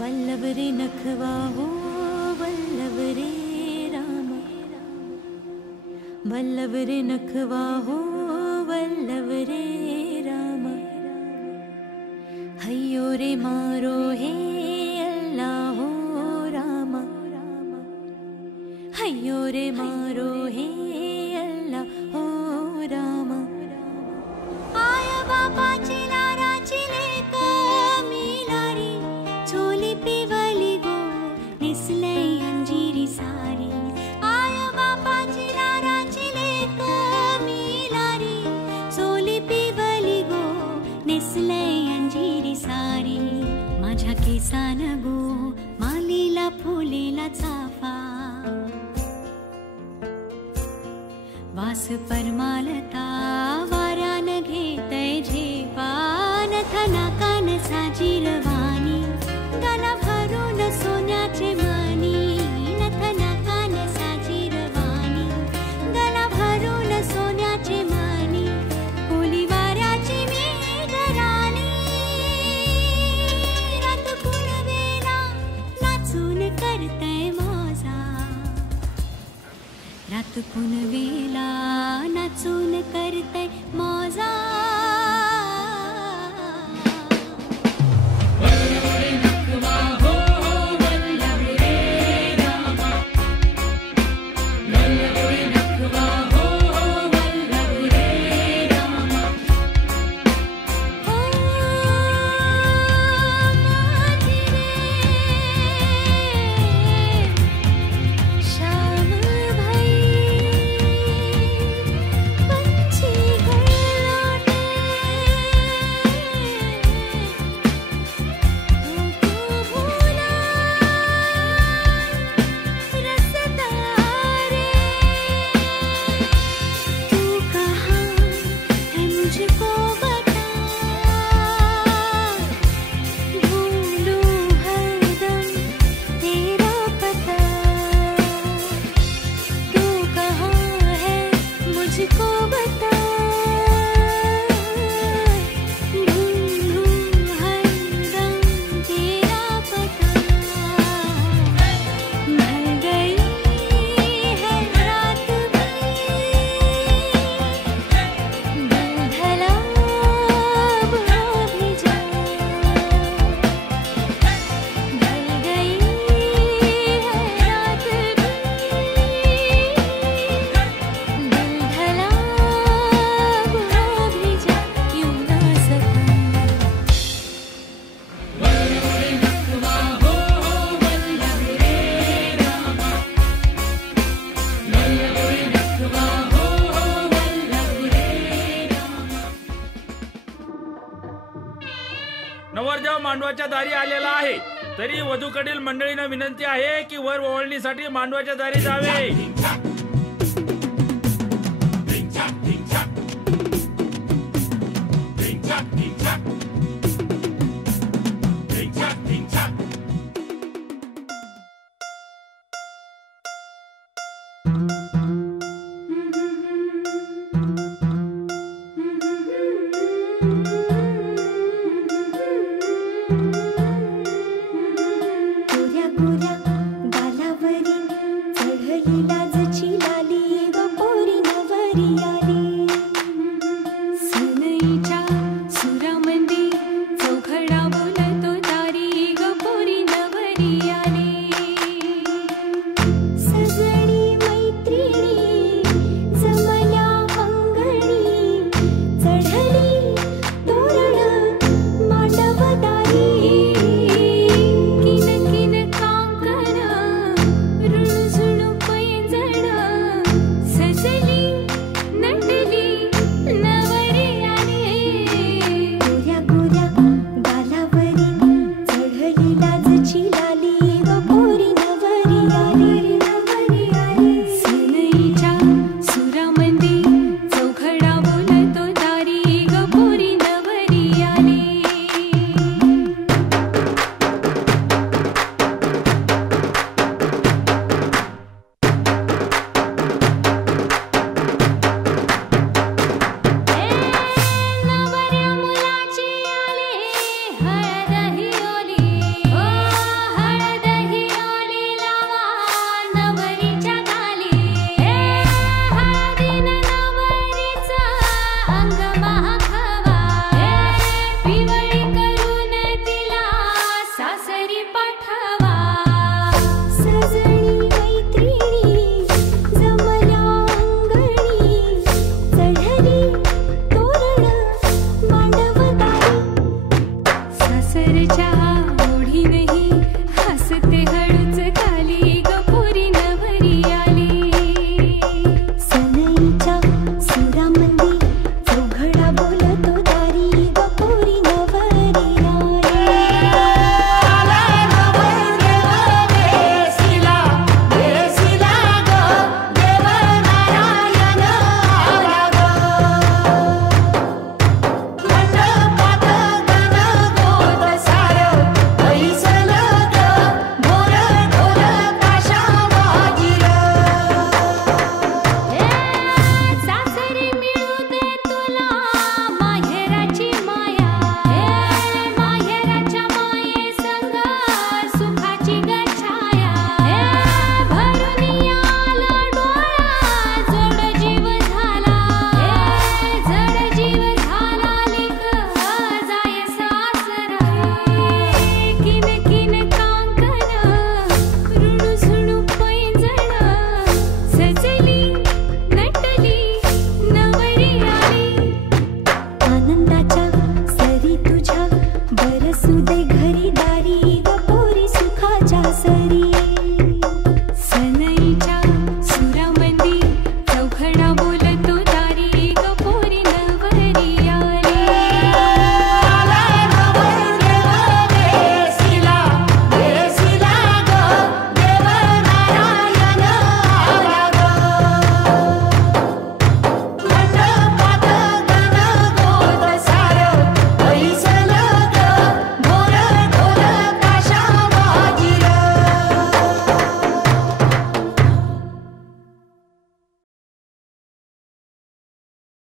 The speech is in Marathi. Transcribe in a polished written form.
वल्लभ रे नखवा हो वल्लभ रे राम, वल्लभ रे नखवा हो वल्लभ रे राम। हयो रे मारो हे अल्लाह हो राम, हयो रे मारो हे अल्लाह हो राम। आया बापाची नाराची लेक मिलारी, चोली पिवली गो निसले अंजिरी सारी। आया बापाची नाराची लेक मिलारी, चोली पिवली गो निसले अंजिरी सारी। माझ्या केसान गो मालीला फुलेला चाफा, वास परमालता वाऱ्यान घेतय झेपा। नथना कान साजिरवाणी, गला भरून सोन्याचे मानी। नथना कान साजिरवाणी, गला भरून सोन्याचे मानी। कोली वाऱ्याची मेघराणी, रात पुनवेला नाचून करतय मौजा। रात पुनवेला नाचून करतय मौजा। नवरदेव मांडवाच्या दारी आलेला आहे, तरी वधूकडील मंडळींना विनंती आहे की वर ओवाळणीसाठी मांडवाच्या दारी जावे। गोऱ्या गोऱ्या गालावरी चढलेला